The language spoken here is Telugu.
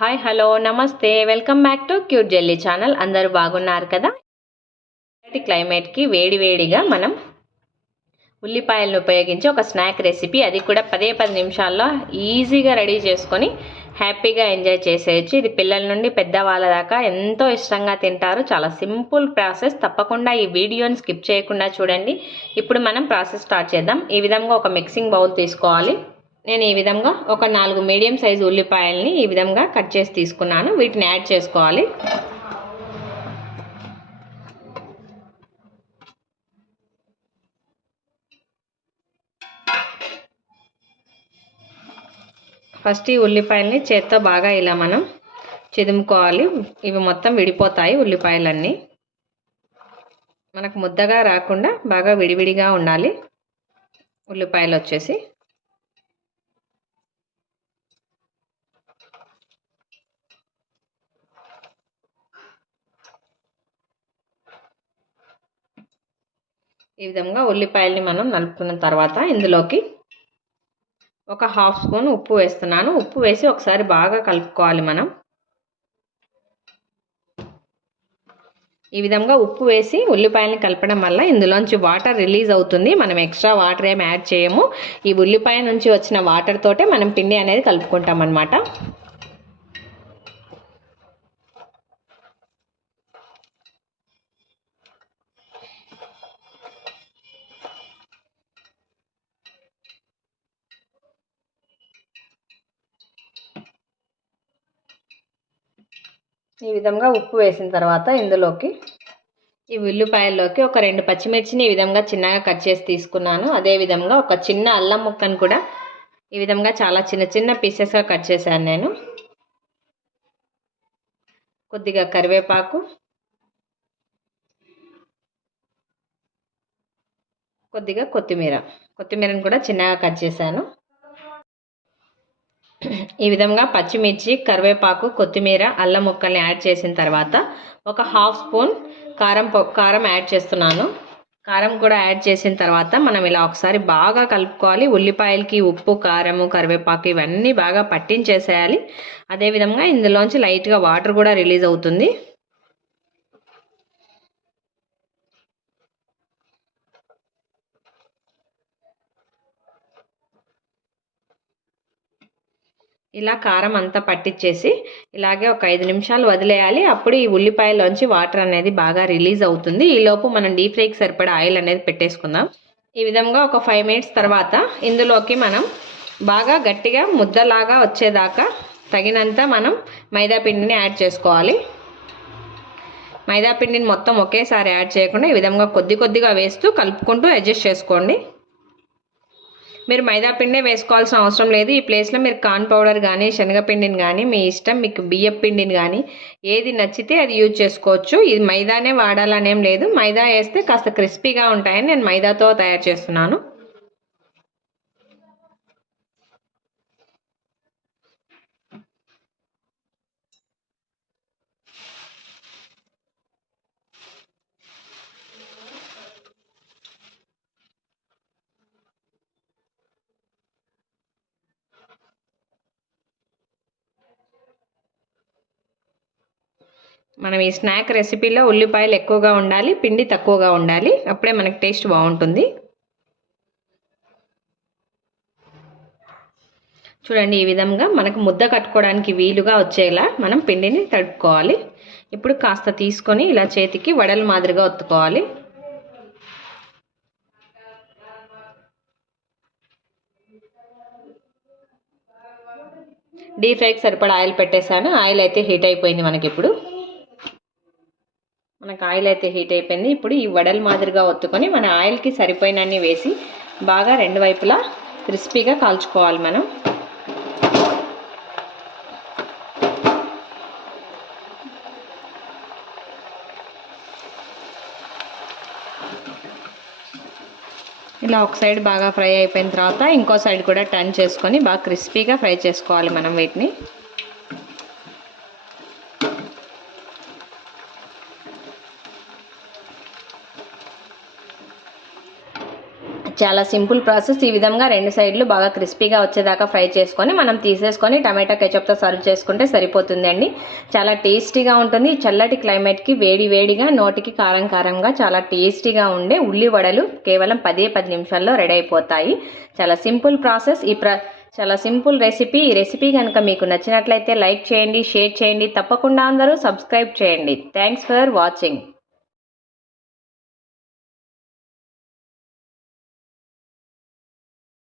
హాయ్ హలో నమస్తే. Welcome back to cute jelly channel. అందరూ బాగున్నారు కదా? ఇలాంటి క్లైమేట్కి వేడివేడిగా మనం ఉల్లిపాయలను ఉపయోగించి ఒక స్నాక్ రెసిపీ అది కూడా పదే పది నిమిషాల్లో ఈజీగా రెడీ చేసుకొని హ్యాపీగా ఎంజాయ్ చేసేయచ్చు. ఇది పిల్లల నుండి పెద్దవాళ్ళ దాకా ఎంతో ఇష్టంగా తింటారు. చాలా సింపుల్ ప్రాసెస్. తప్పకుండా ఈ వీడియోని స్కిప్ చేయకుండా చూడండి. ఇప్పుడు మనం ప్రాసెస్ స్టార్ట్ చేద్దాం. ఈ విధంగా ఒక మిక్సింగ్ బౌల్ తీసుకోవాలి. నేను ఈ విధంగా ఒక నాలుగు మీడియం సైజు ఉల్లిపాయల్ని ఈ విధంగా కట్ చేసి తీసుకున్నాను. వీటిని యాడ్ చేసుకోవాలి. ఫస్ట్ ఈ ఉల్లిపాయల్ని చేత్తో బాగా ఇలా మనం చిదుముకోవాలి. ఇవి మొత్తం విడిపోతాయి ఉల్లిపాయలన్నీ. మనకు ముద్దగా రాకుండా బాగా విడివిడిగా ఉండాలి. ఉల్లిపాయలు వచ్చేసి ఈ విధంగా ఉల్లిపాయల్ని మనం నలుపుకున్న తర్వాత ఇందులోకి ఒక హాఫ్ స్పూన్ ఉప్పు వేస్తున్నాను. ఉప్పు వేసి ఒకసారి బాగా కలుపుకోవాలి మనం. ఈ విధంగా ఉప్పు వేసి ఉల్లిపాయలని కలపడం వల్ల ఇందులోంచి వాటర్ రిలీజ్ అవుతుంది. మనం ఎక్స్ట్రా వాటర్ ఏమి యాడ్ చేయము. ఈ ఉల్లిపాయ నుంచి వచ్చిన వాటర్ తోటే మనం పిండి అనేది కలుపుకుంటాం అనమాట ఈ విధంగా ఉప్పు వేసిన తర్వాత ఇందులోకి ఈ ఉల్లిపాయల్లోకి ఒక రెండు పచ్చిమిర్చిని ఈ విధంగా చిన్నగా కట్ చేసి తీసుకున్నాను. అదే విధంగా ఒక చిన్న అల్లం ముక్కను కూడా ఈ విధంగా చాలా చిన్న చిన్న పీసెస్గా కట్ చేశాను నేను. కొద్దిగా కరివేపాకు కొద్దిగా కొత్తిమీర కొత్తిమీరను కూడా చిన్నగా కట్ చేశాను. ఈ విధంగా పచ్చిమిర్చి కరివేపాకు కొత్తిమీర అల్లం ముక్కల్ని యాడ్ చేసిన తర్వాత ఒక హాఫ్ స్పూన్ కారం కారం యాడ్ చేస్తున్నాను. కారం కూడా యాడ్ చేసిన తర్వాత మనం ఇలా ఒకసారి బాగా కలుపుకోవాలి. ఉల్లిపాయలకి ఉప్పు కారము కరివేపాకు ఇవన్నీ బాగా పట్టించేసేయాలి. అదేవిధంగా ఇందులోంచి లైట్గా వాటర్ కూడా రిలీజ్ అవుతుంది. ఇలా కారం అంతా పట్టించేసి ఇలాగే ఒక ఐదు నిమిషాలు వదిలేయాలి. అప్పుడు ఈ ఉల్లిపాయలోంచి వాటర్ అనేది బాగా రిలీజ్ అవుతుంది. ఈలోపు మనం డీప్ ఫ్రైకి సరిపడా ఆయిల్ అనేది పెట్టేసుకుందాం. ఈ విధంగా ఒక ఫైవ్ మినిట్స్ తర్వాత ఇందులోకి మనం బాగా గట్టిగా ముద్దలాగా వచ్చేదాకా తగినంత మనం మైదా పిండిని యాడ్ చేసుకోవాలి. మైదా పిండిని మొత్తం ఒకేసారి యాడ్ చేయకుండా ఈ విధంగా కొద్ది కొద్దిగా వేస్తూ కలుపుకుంటూ అడ్జస్ట్ చేసుకోండి. మీరు మైదా పిండే వేసుకోవాల్సిన అవసరం లేదు. ఈ ప్లేస్లో మీరు కార్న్ పౌడర్ కానీ శనగపిండిని కానీ మీ ఇష్టం మీకు బియ్యం పిండిని కానీ ఏది నచ్చితే అది యూజ్ చేసుకోవచ్చు. ఇది మైదానే వాడాలనేం లేదు. మైదా వేస్తే కాస్త క్రిస్పీగా ఉంటాయని నేను మైదాతో తయారు చేస్తున్నాను. మనం ఈ స్నాక్ రెసిపీలో ఉల్లిపాయలు ఎక్కువగా ఉండాలి పిండి తక్కువగా ఉండాలి. అప్పుడే మనకి టేస్ట్ బాగుంటుంది. చూడండి ఈ విధంగా మనకు ముద్ద కట్టుకోవడానికి వీలుగా వచ్చేలా మనం పిండిని తడుపుకోవాలి. ఇప్పుడు కాస్త తీసుకొని ఇలా చేతికి వడల మాదిరిగా ఒత్తుకోవాలి. డీప్ ఫ్రైకి సరిపడా ఆయిల్ పెట్టేశాను. ఆయిల్ అయితే హీట్ అయిపోయింది మనకి ఇప్పుడు మనకు ఆయిల్ అయితే హీట్ అయిపోయింది. ఇప్పుడు ఈ వడల మాదిరిగా ఒత్తుకొని మన ఆయిల్కి సరిపోయినన్ని వేసి బాగా రెండు వైపులా క్రిస్పీగా కాల్చుకోవాలి మనం. ఇలా ఒక సైడ్ బాగా ఫ్రై అయిపోయిన తర్వాత ఇంకో సైడ్ కూడా టర్న్ చేసుకొని బాగా క్రిస్పీగా ఫ్రై చేసుకోవాలి మనం వీటిని. చాలా సింపుల్ ప్రాసెస్. ఈ విధంగా రెండు సైడ్లు బాగా క్రిస్పీగా వచ్చేదాకా ఫ్రై చేసుకొని మనం తీసేసుకొని టమాటా కెచప్తో సర్వ్ చేసుకుంటే సరిపోతుందండి. చాలా టేస్టీగా ఉంటుంది. చల్లటి క్లైమేట్కి వేడి వేడిగా నోటికి కారం కారంగా చాలా టేస్టీగా ఉండే ఉల్లి వడలు కేవలం పదే పది నిమిషాల్లో రెడీ అయిపోతాయి. చాలా సింపుల్ ప్రాసెస్. ఈ ప్ర చాలా సింపుల్ రెసిపీ. ఈ రెసిపీ కనుక మీకు నచ్చినట్లయితే లైక్ చేయండి షేర్ చేయండి. తప్పకుండా అందరూ సబ్స్క్రైబ్ చేయండి. Thanks for watching.